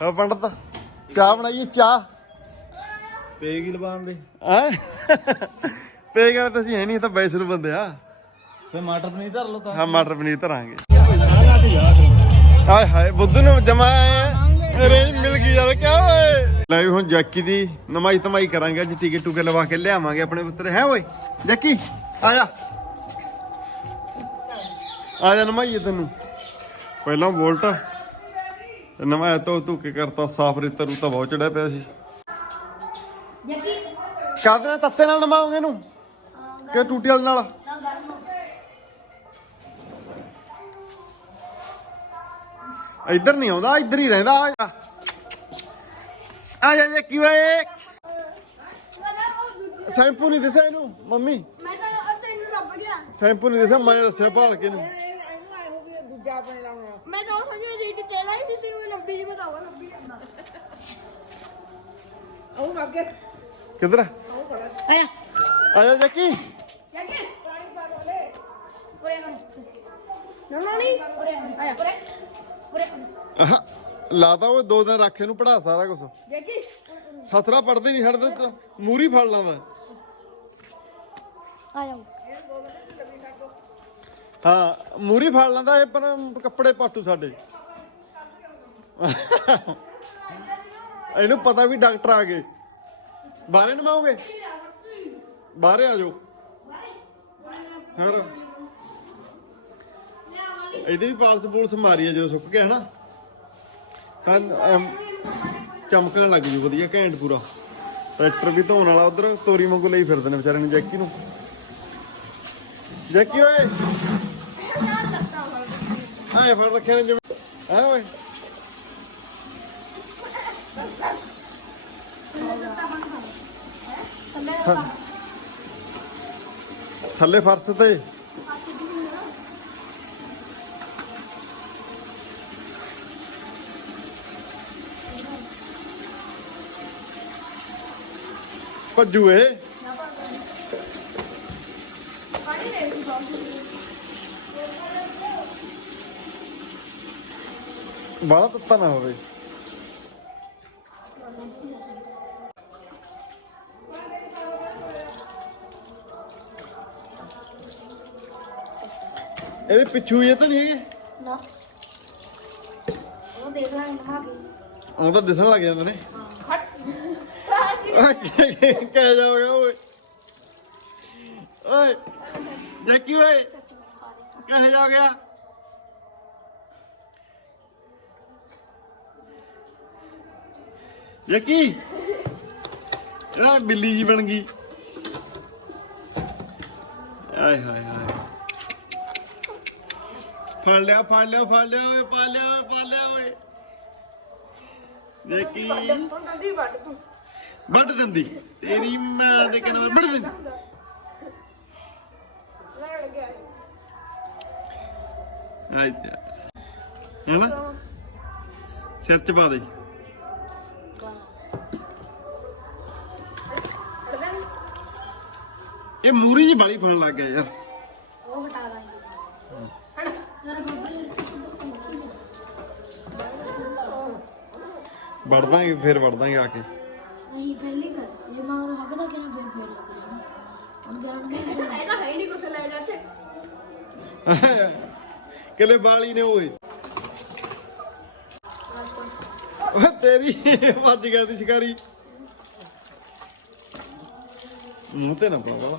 ਹਾਂ ਪੰਡਤ ਚਾਹ ਬਣਾਈਏ ਚਾਹ। ਪੇਗ ਹੀ ਲਵਾਉਣ ਦੇ। ਹੈ? ਪੇਗਾ ਤਾਂ ਅਸੀਂ ਹੈ ਨਹੀਂ ਇਹ ਤਾਂ ਬੈਸਰ ਬੰਦੇ ਆ। ਫੇ ਮਟਰ ਪਨੀਰ ਧਰ ਲਓ ਤਾਂ। ਹਾਂ ਮਟਰ ਪਨੀਰ ਧਰਾਂਗੇ। ਹਾਏ ਹਾਏ ਬੁੱਧ ਨੂੰ ਜਮਾਏ ਰੇਂਜ ਮਿਲ ਗਈ ਯਾਰ ਕਿਆ ਓਏ? ਲੈ ਹੁਣ ਜੈਕੀ ਦੀ ਨਮਾਈ ਤਮਾਈ ਕਰਾਂਗੇ ਅੱਜ ਟਿਕੇ ਟੁਕੇ ਲਵਾ ਕੇ ਲਿਆਵਾਂਗੇ ਆਪਣੇ ਪੁੱਤਰ। ਹੈ ਓਏ ਜੈਕੀ ਆ ਜਾ ਆ ਜਾ ਨਮਾਈਏ ਤੈਨੂੰ। ਪਹਿਲਾਂ ਵੋਲਟ ਨਵਾਇਆ ਤੋ ਤੂੰ ਕੀ ਕਰਤਾ ਸਾਫ਼ ਰੇਤਾ ਰੂਤਾ ਬਹੁਤ ਚੜਿਆ ਪਿਆ ਸੀ। ਕਾਹਦੇ ਨਾਲ ਤੱਤੇ ਨਾਲ ਨਮਾਉਂਗੇ ਇਹਨੂੰ? ਕਿ ਟੂਟੀ ਵਾਲੇ ਨਾਲ? ਨਾ ਇੱਧਰ ਨਹੀਂ ਆਉਂਦਾ ਇੱਧਰ ਹੀ ਰਹਿੰਦਾ ਆ ਜਾ। ਆ ਜਾ ਜੈਕੀ ਓਏ। ਸ਼ੈਂਪੂ ਨਹੀਂ ਦਿਸਿਆ ਇਹਨੂੰ ਮੰਮੀ। ਮੈਂ ਤਾਂ ਤੈਨੂੰ ਲੱਭ ਗਿਆ। ਸ਼ੈਂਪੂ ਨਹੀਂ ਦਿਸਿਆ ਮੈਂ ਦੱਸਿਆ ਭਾਲ ਕੇ ਇਹਨੂੰ ਮੈਂ ਤਾਂ ਉਹ ਸਮਝਿਆ ਰੀਡ ਕਿਹੜਾ ਹੀ ਕਿਸੇ ਨੂੰ ਲੰਬੀ ਜੀ ਬਤਾਵਾ ਲੰਬੀ ਜਾਂਦਾ ਕਿੱਧਰ ਆ? ਆਇਆ। ਆ ਜਾ ਜੈਕੀ। ਨਾ ਨਾ ਉਰੇ ਆਹ, ਲਾਤਾ ਉਹ ਦੋ ਦਿਨ ਰੱਖ ਇਹਨੂੰ ਪੜਾ ਸਾਰਾ ਕੁਝ ਜੱਗੀ ਸਤਰਾ ਪੜਦੇ ਨਹੀਂ ਛੱਡਦੇ ਮੂਰੀ ਫੜ ਲਾਂਦਾ। ਆ ਜਾ ਹਾਂ, ਮੂਰੀ ਫੜ ਲੈਂਦਾ ਇਹ, ਪਰ ਕੱਪੜੇ ਪਾਟੂ ਸਾਡੇ। ਇਹਨੂੰ ਪਤਾ ਵੀ ਡਾਕਟਰ ਆ ਗਏ। ਬਾਹਰੇ ਨਮਾਓਗੇ? ਬਾਹਰੇ ਆ ਜਾਓ। ਹੋਰ। ਇਹਦੇ ਵੀ ਪਾਲਸ ਪੂਲਸ ਮਾਰੀ ਆ ਜਦੋਂ ਸੁੱਕ ਗਿਆ, ਹਨਾ? ਤਾਂ ਚਮਕਣ ਲੱਗ ਜੂ, ਵਧੀਆ ਘੈਂਟ ਪੂਰਾ। ਟਰੈਕਟਰ ਵੀ ਧੋਣ ਵਾਲਾ, ਉਧਰ ਤੋਰੀ ਵਾਂਗੂ ਲਈ ਫਿਰਦੇ ਨੇ ਵਿਚਾਰੇ ਨੂੰ ਜੈਕੀ ਨੂੰ। ਜੈਕੀ ਓਏ! ਆਏ ਫੜ ਰੱਖਿਆ ਨੇ ਜਿਵੇਂ ਆ ਓਏ। ਥੱਲੇ ਫਰਸ਼ ਤੇ। ਭੱਜੂ ਏ ਬਾਹਲਾ ਤੱਤਾ ਨਾ ਹੋਵੇ। ਇਹਦੇ ਪਿੱਛੂ ਇਹ ਤਾਂ ਨਹੀਂ ਹੈਗੇ? ਨਾ। ਉਹ ਦੇਖ ਲੈ ਨਮਾ ਕੇ। ਉਹ ਤਾਂ ਦਿਸਣ ਲੱਗ ਜਾਂਦੇ ਨੇ। ਹਟ ਆ ਕੀ ਕਹਿ ਜਾਓਗਾ ਓਏ। ਓਏ ਜੱਕੀ ਓਏ। ਕਹਿ ਜਾ ਗਿਆ ਜੱਕੀ ਬਿੱਲੀ ਜੀ ਬਣ ਗਈ। ਆਏ ਹਾਏ ਹਾਏ। ਫੜ ਲਿਆ ਫੜ ਲਿਆ ਫੜ ਲਿਆ ਓਏ, ਪਾ ਲਿਆ ਓਏ ਪਾ ਲਿਆ ਓਏ। ਜੱਕੀ ਜਲਦੀ ਵੱਢ ਤੂੰ ਵੱਢ ਦਿੰਦੀ। ਤੇਰੀ ਮਾਂ ਦੇ ਕਿਨਾਂ ਵੱਢ ਦਿੰਦੀ। ਲੈ ਗਿਆ ਆਇਤਾ ਹੈਨਾ? ਸਿਰ ਚ ਪਾ ਦੇ। ਇਹ ਮੂਰੀ ਜੀ ਬਾਲੀ ਫੜਨ ਲੱਗ ਗਿਆ ਯਾਰ। ਉਹ ਹਟਾ ਦਾਂਗੇ। ਹਟ। ਯਾਰ ਵੜ ਦਾਂਗੇ ਫਿਰ ਵੜ ਦਾਂਗੇ ਆ ਕੇ। ਨਹੀਂ ਪਹਿਲੀ ਕਰ ਜੇ ਮਾਰ ਹੱਗਦਾ ਕਿ ਨਾ ਫਿਰ ਫਿਰ ਲੱਗ ਜਾਣਾ। ਹੁਣ ਗਰਨ ਨਹੀਂ ਇਹਦਾ ਹੈ ਨਹੀਂ ਕੁਛ ਲੈ ਜਾ ਇੱਥੇ। ਕਿਲੇ ਬਾਲੀ ਨੇ ਓਏ। ਓਏ ਤੇਰੀ ਵੱਜ ਗਿਆ ਦੀ ਸ਼ਿਕਾਰੀ। ਮੂੰਹ ਤੇ ਨਾ ਪਾ ਬਾਬਾ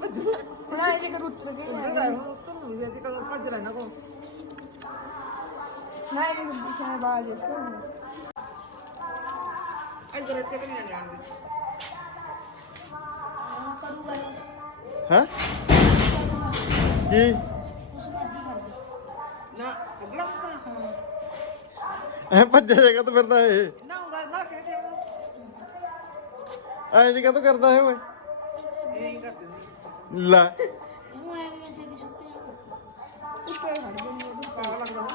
ਬਣਾਏ ਜੇ ਕਰ ਉੱਤਰ ਕੇ ਨਹੀਂ ਹੈ? ਕੀ? ਕਦੋਂ ਕਰਦਾ ਇਹ ਓਏ? ਲੈ ਇਹਨੂੰ ਐਵੇਂ ਵੈਸੇ ਦੀ ਸੁੱਕ ਜਾ ਉੱਪਰ ਖੜ ਜਾਂਦੀ ਉਹਦੇ ਕਾਲਾ ਲੱਗਦਾ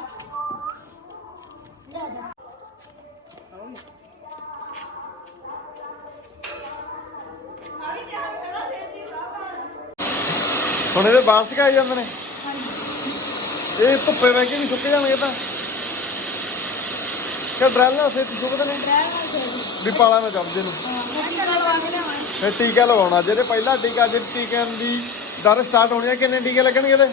ਲੈ ਜਾ ਹੁਣ ਇਹਦੇ ਬਾਹਰ ਸਿਕਾਏ ਜਾਂਦੇ ਨੇ। ਇਹ ਧੁੱਪੇ ਬਹਿ ਕੇ ਵੀ ਸੁੱਕ ਜਾਣਗੇ ਤਾਂ। ਕਿ ਡਰੈਲ ਨਾਲ ਸੇਤੀ ਸੁੱਕਦੇ ਨੇ ਵੀ ਪਾਲਾ ਨਾ ਚੱਬਦੇ ਨੂੰ। ਫਿਰ ਟੀਕਾ ਲਵਾਉਣਾ ਜਿਹੜੇ ਪਹਿਲਾ ਟੀਕਾ ਜੇ ਟੀਕਿਆਂ ਦੀ ਦਰ ਸਟਾਰਟ ਹੋਣੀ ਆ ਕਿੰਨੇ ਟੀਕੇ ਲੱਗਣਗੇ ਇਹਦੇ?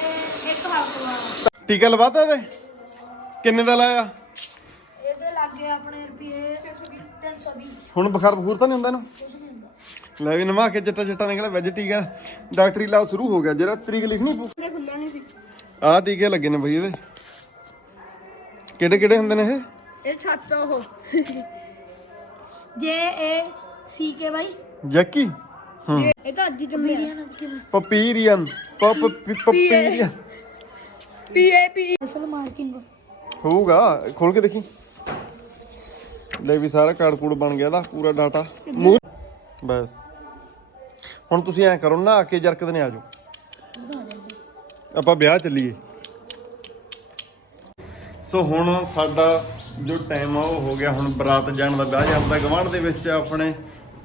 ਹੈ ਟੀਕਾ ਲਵਾਤਾ ਇਹਦੇ? ਕਿੰਨੇ ਦਾ ਲਾਇਆ? ਇਹਦੇ ਲੱਗੇ ਆਪਣੇ ਰੁਪਏ 320 ਹੁਣ ਬੁਖਾਰ ਬਖੂਰ ਤਾਂ ਨਹੀਂ ਹੁੰਦਾ ਇਹਨੂੰ? ਕੁਝ ਨਹੀਂ ਹੁੰਦਾ। ਲੈ ਵੀ ਨਵਾ ਕੇ ਚਿੱਟਾ ਚਿੱਟਾ ਨਿਕਲਿਆ ਵੈਜ ਟੀਕਾ। ਡਾਕਟਰੀ ਇਲਾਜ ਸ਼ੁਰੂ ਹੋ ਗਿਆ ਜਿਹੜਾ ਤਰੀਕ ਲਿਖਣੀ ਇਹ ਖੁੱਲਿਆ ਨਹੀਂ ਸੀ। ਆਹ ਟੀਕੇ ਲੱਗੇ ਨੇ ਬਈ ਇਹਦੇ। ਕਿਹੜੇ ਕਿਹੜੇ ਹੁੰਦੇ ਨੇ ਇਹ? ਇਹ ਛੱਤ ਉਹ। ਜੇ ਏ ਸੀ ਕੇ ਬਾਈ ਜੈਕੀ ਹੂੰ ਇਹ ਤਾਂ ਅੱਧੀ ਜੰਮੀ ਆ। ਪਪੀਰੀਅਨ ਪਪ ਪਪੀਰੀਅਨ। ਪੀ ਏ ਪੀ ਅਸਲ ਮਾਰਕਿੰਗ ਹੋਊਗਾ। ਖੋਲ ਕੇ ਦੇਖੀ। ਲੈ ਵੀ ਸਾਰਾ ਕਾਰਡ ਕੂਡ ਬਣ ਗਿਆ ਦਾ ਪੂਰਾ ਡਾਟਾ ਮੂੰਹ ਬਸ। ਹੁਣ ਤੁਸੀਂ ਐ ਕਰੋ ਨਾ ਆ ਕੇ ਜਰਕ ਦਿਨੇ ਆ ਜਾਓ। ਆਪਾਂ ਵਿਆਹ ਚੱਲੀਏ। ਸੋ ਹੁਣ ਸਾਡਾ ਜੋ ਟਾਈਮ ਆ, ਉਹ ਹੋ ਗਿਆ ਹੁਣ ਬਰਾਤ ਜਾਣ ਦਾ ਵਿਆਹ ਜਾਂਦਾ ਗਵਾਂਢ ਦੇ ਵਿੱਚ ਆਪਣੇ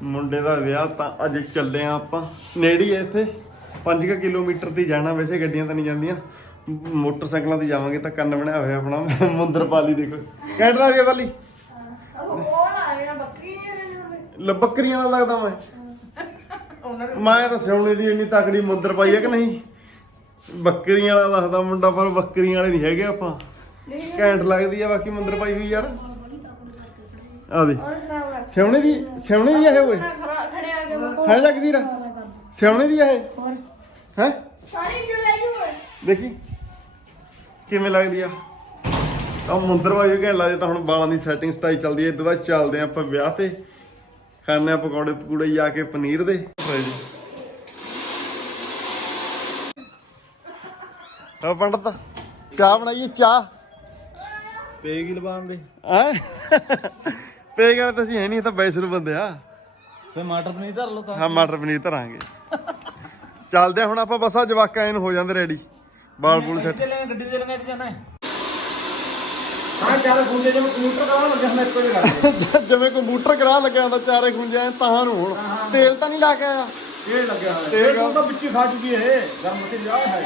ਮੁੰਡੇ ਦਾ ਵਿਆਹ, ਤਾਂ ਅੱਜ ਚੱਲੇ ਆ ਆਪਾਂ ਨੇੜੀ ਹੀ ਇੱਥੇ। 5 ਕਿਲੋਮੀਟਰ ਤੇ ਜਾਣਾ, ਵੈਸੇ ਗੱਡੀਆਂ ਤਾਂ ਨਹੀਂ ਜਾਂਦੀਆਂ। ਮੋਟਰਸਾਈਕਲਾਂ ਤੇ ਜਾਵਾਂਗੇ ਤਾਂ ਕੰਨ ਬਣਿਆ ਹੋਇਆ ਆਪਣਾ। ਮੁੰਦਰਪਾਲੀ ਦੇਖੋ। ਕਹਿਣ ਲੱਗੇ ਵਾਲੀ ਉਹ ਲ ਬੱਕਰੀਆਂ ਵਾਲਾ ਲੱਗਦਾ ਮੈਂ। ਮੈਂ ਤਾਂ ਸਿਉਣੇ ਦੀ ਇੰਨੀ ਤਕੜੀ ਮੁੰਦਰ ਪਾਈ ਹੈ ਕਿ ਨਹੀਂ? ਬੱਕਰੀਆਂ ਵਾਲਾ ਲੱਗਦਾ ਮੁੰਡਾ, ਪਰ ਬੱਕਰੀਆਂ ਵਾਲੇ ਨਹੀਂ ਹੈਗੇ ਆਪਾਂ। ਘੈਂਟ ਲੱਗਦੀ ਆ, ਬਾਕੀ ਮੰਦਰ ਪਾਈ ਹੋਈ ਯਾਰ। ਆ ਦੇ ਸਿਉਣੇ ਦੀ ਸਿਉਣੇ ਦੀ ਆ ਇਹ ਓਏ? ਖੜੇ ਆ ਕੇ ਹੈ ਜਗਜੀਰ ਸਿਉਣੇ ਦੀ ਆ ਇਹ? ਹੋਰ ਹੈ? ਸਾਰੀ ਇੰਡੀਆ ਲੈ ਜੂ ਦੇਖੀ, ਕਿਵੇਂ ਲੱਗਦੀ ਆ? ਆ ਮੁੰਦਰ ਵਾਜੂ ਘੈਂਟ ਲੱਗਦੀ ਤਾਂ ਹੁਣ ਬਾਲਾਂ ਦੀ ਸੈਟਿੰਗ ਸਟਾਈ ਚੱਲਦੀ ਹੈ ਇਹ ਬਾਅਦ ਚੱਲਦੇ ਆ ਆਪਾਂ ਵਿਆਹ ਤੇ। ਖਾਣੇ ਆ ਪਕੌੜੇ ਪਕੂੜੇ ਜਾ ਕੇ ਪਨੀਰ ਦੇ। ਆ ਪੰਡਤ, ਚਾਹ ਬਣਾਈਏ, ਚਾਹ। ਪੇਗੀ ਲਵਾਉਣ ਦੇ। ਹੈ? ਪੇਗਾ ਤਾਂ ਅਸੀਂ ਹੈ ਨਹੀਂ ਇਹ ਤਾਂ ਬੈਸਰ ਬੰਦੇ ਆ। ਫੇ ਮਟਰ ਪਨੀਰ ਧਰ ਲਓ ਤਾਂ। ਹਾਂ ਮਟਰ ਪਨੀਰ ਧਰਾਂਗੇ। ਚੱਲਦੇ ਆ ਹੁਣ ਆਪਾਂ ਬਸਾ ਜਵਾਕਾਂ ਇਹਨੂੰ ਹੋ ਜਾਂਦੇ ਰੈਡੀ ਬਾਲ ਬੂਲ ਸੈੱਟ ਗੱਡੀ ਲੈ ਗੱਡੀ ਦੇ ਲੈਣੇ ਤੇ ਜਾਣਾ ਹੈ। ਹਾਂ ਚਾਰ ਖੁੰਡੇ ਜਿਵੇਂ ਕੰਪਿਊਟਰ ਕਰਾ ਲੱਗੇ ਹਮੇ ਇੱਕੋ ਜਿਹਾ ਕਰ ਜਿਵੇਂ ਕੰਪਿਊਟਰ ਕਰਾ ਲੱਗਿਆ ਹੁੰਦਾ ਚਾਰੇ ਖੁੰਝੇ ਐਂ ਤਾਂ ਨੂੰ ਹੁਣ। ਤੇਲ ਤਾਂ ਨਹੀਂ ਲਾ ਕੇ ਆਇਆ। ਇਹ ਲੱਗਿਆ ਹੋਇਆ। ਤੇਲ ਇਹ ਤਾਂ ਵਿੱਚ ਹੀ ਖਾ ਚੁੱਕੀ ਹੈ ਗਰਮ ਤੇ ਵਿਆਹ ਹੈ।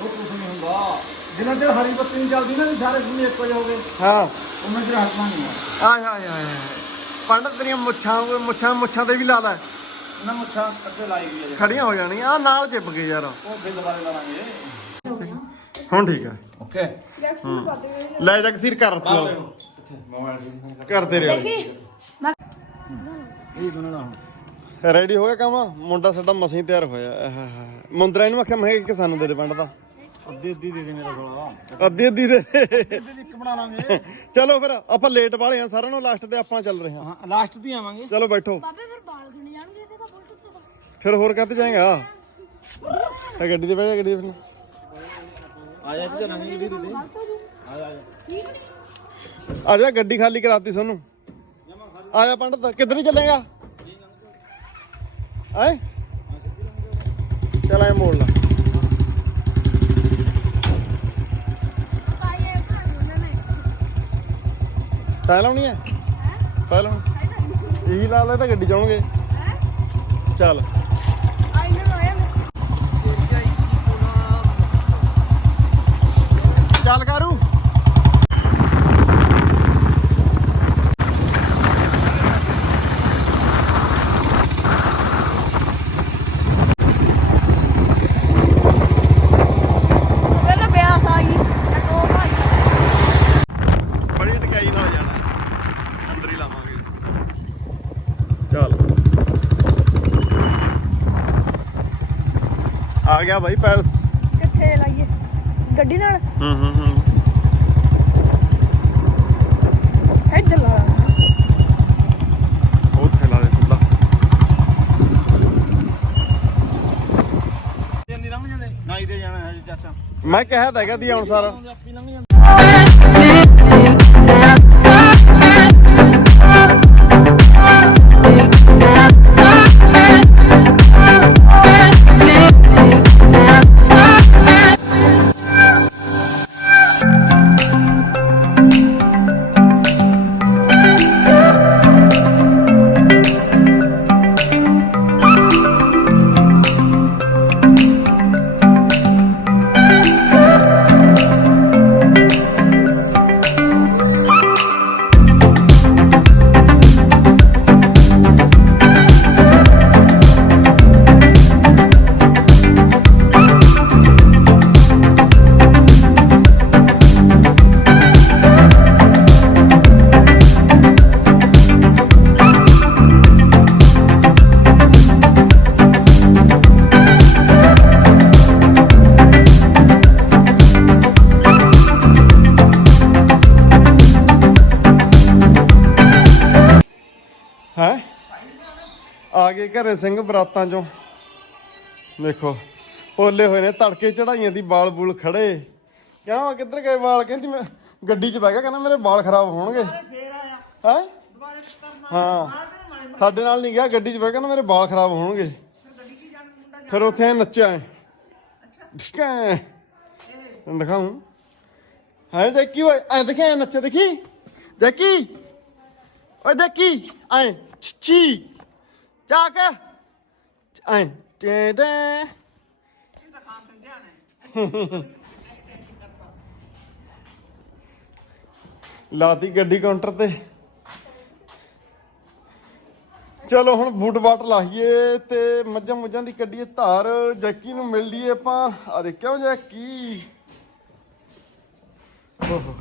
ਉਹ ਕੁਝ ਨਹੀਂ ਹੁੰਦਾ। ਜਿੰਨਾ ਚਿਰ ਹਰੀ ਬੱਤੀ ਨਹੀਂ ਚੱਲਦੀ ਨਾ ਵੀ ਸਾਰੇ ਖੁੰਡੇ ਇੱਕੋ ਜਿਹੇ ਹੋ ਗਏ ਹਾਂ। ਉਹਨਾਂ ਚਿਰ ਹਟਣਾ ਨਹੀਂ ਹੈ ਆਏ ਹਾਏ ਹਾਏ ਹਾਏ। ਪੰਡਤ ਤੇਰੀਆਂ ਮੁੱਛਾਂ ਮੁੱਛਾਂ ਮੁੱਛਾਂ ਤੇ ਵੀ ਲਾ ਲੈ। ਉਹਨਾਂ ਮੁੱਛਾਂ ਅੱਗੇ ਲਾਈ ਗਈ ਹੈ ਜੀ। ਖੜੀਆਂ ਹੋ ਜਾਣੀਆਂ। ਆ ਨਾਲ ਚਿਪ ਗਏ ਯਾਰ। ਉਹ ਫਿਰ ਦੁਬਾਰਾ ਲਾਵਾਂਗੇ। ਹੁਣ ਠੀਕ ਆ। ਓਕੇ। ਜੈਕਸਨ ਪਾ ਦੇ ਲੈ ਜਗਸੀਰ ਕਰ ਲਓ ਕਿੱਥੇ ਮੋਬਾਈਲ ਕਰ ਤੇਰੇ ਵਾਲੇ ਦੇਖੀ। ਮੈਂ ਇਹ ਦੋਨਾਂ ਦਾ ਹੁਣ। ਰੈਡੀ ਹੋ ਗਿਆ ਕੰਮ? ਮੁੰਡਾ ਸਾਡਾ ਮਸੀਂ ਤਿਆਰ ਹੋਇਆ। ਮੁੰਦਰਾ ਇਹਨੂੰ ਆਖਿਆ ਮੈਂ ਕਿ ਸਾਨੂੰ ਦੇ ਦੇ ਦਾ। ਅੱਧੀ ਅੱਧੀ ਦੇ ਦੇ ਮੇਰਾ ਥੋੜਾ ਅੱਧੀ ਅੱਧੀ ਦੇ। ਅੱਧੀ ਦੀ ਇੱਕ ਬਣਾ ਲਾਂਗੇ। ਚਲੋ ਫਿਰ ਆਪਾਂ ਲੇਟ ਵਾਲੇ ਆ ਸਾਰਿਆਂ ਨੂੰ ਲਾਸਟ ਤੇ ਆਪਾਂ ਚੱਲ ਰਹੇ ਹਾਂ ਹਾਂ ਲਾਸਟ ਤੇ ਆਵਾਂਗੇ। ਚਲੋ ਬੈਠੋ। ਬਾਬੇ ਫਿਰ ਬਾਲ ਖਿੰਡ ਜਾਣਗੇ ਤੇ ਤਾਂ ਬੋਲ ਕਿੱਥੇ ਦਾ ਫਿਰ ਹੋਰ ਕਾਹਤੇ ਜਾਏਗਾ? ਆ ਗੱਡੀ ਤੇ ਬਹਿ ਜਾ ਗੱਡੀ ਦੇ ਫਿਰ। ਆ ਜਾ ਜੀ ਚਲਾਂਗੇ ਜੀ ਦੇ ਬਾਲ ਤੋਂ ਆ ਜਾ ਆ ਜਾ। ਠੀਕ ਨਹੀਂ। ਆ ਜਾ ਗੱਡੀ ਖਾਲੀ ਕਰਾਤੀ ਤੁਹਾਨੂੰ ਆ ਜਾ ਪੰਡਤ ਕਿੱਧਰ ਹੀ ਚੱਲੇਗਾ? ਆਏ ਚੱਲ ਆਏ ਮੋੜ ਲਾ ਕਾਈ ਇਹ ਖਾਣ ਉਹਨਾਂ ਨੇ ਤੈ ਲਾਉਣੀ ਹੈ? ਤੈ ਲਾਉਣੀ ਇਹੀ ਲਾ ਲੈ ਤਾਂ ਗੱਡੀ ਚਾਉਣਗੇ ਚੱਲ। ਬਾਈ ਪੈਲਸ। ਕਿੱਥੇ ਲਾਈਏ। ਗੱਡੀ ਨਾਲ? ਹੂੰ ਹੂੰ ਹੂੰ। ਮੈਂ ਕਿਹਾ ਹੈਗਾ ਦੀ ਹੁਣ ਸਾਰਾ। ਘਰੇ ਸਿੰਘ ਬਰਾਤਾਂ ਚੋਂ। ਦੇਖੋ ਪੋਲੇ ਹੋਏ ਨੇ ਤੜਕੇ ਚੜਾਈਆਂ ਦੀ ਬਾਲ ਬੂਲ ਖੜੇ। ਕਿਉਂ ਕਿੱਧਰ ਗਏ ਵਾਲ? ਕਹਿੰਦੀ ਮੈਂ ਗੱਡੀ 'ਚ ਬਹਿ ਗਿਆ ਕਹਿੰਦਾ ਮੇਰੇ ਵਾਲ ਖਰਾਬ ਹੋਣਗੇ। ਹੈ? ਹਾਂ। ਸਾਡੇ ਨਾਲ ਨਹੀਂ ਗਿਆ ਗੱਡੀ 'ਚ ਬਹਿ ਕਹਿੰਦਾ ਮੇਰੇ ਵਾਲ ਖਰਾਬ ਹੋਣਗੇ। ਫਿਰ ਉੱਥੇ ਐਂ ਨੱਚਿਆ ਐ। ਠੀਕ ਐ। ਤੈਨੂੰ ਦਿਖਾਉਂ। ਹੈ ਦੇਖੀ ਓਏ ਐ ਦੇਖੀ ਐ ਨੱਚੇ ਦੇਖੀ। ਦੇਖੀ। ਓਏ ਦੇਖੀ ਐ। ਚੀ ਜਾ ਕੇ। ਐ, ਟੇ ਟੇ। ਲਾਤੀ ਗੱਡੀ ਕਾਊਂਟਰ ਤੇ। ਚਲੋ ਹੁਣ ਬੂਟ ਬਾਟ ਲਾਈਏ ਤੇ ਮੱਝਾਂ ਮੁੱਝਾਂ ਦੀ ਕੱਢੀਏ ਧਾਰ। ਜੈਕੀ ਨੂੰ ਮਿਲ ਲਈਏ ਆਪਾਂ। ਅਰੇ ਕਿਉਂ ਜੈਕੀ? ਓਹੋ।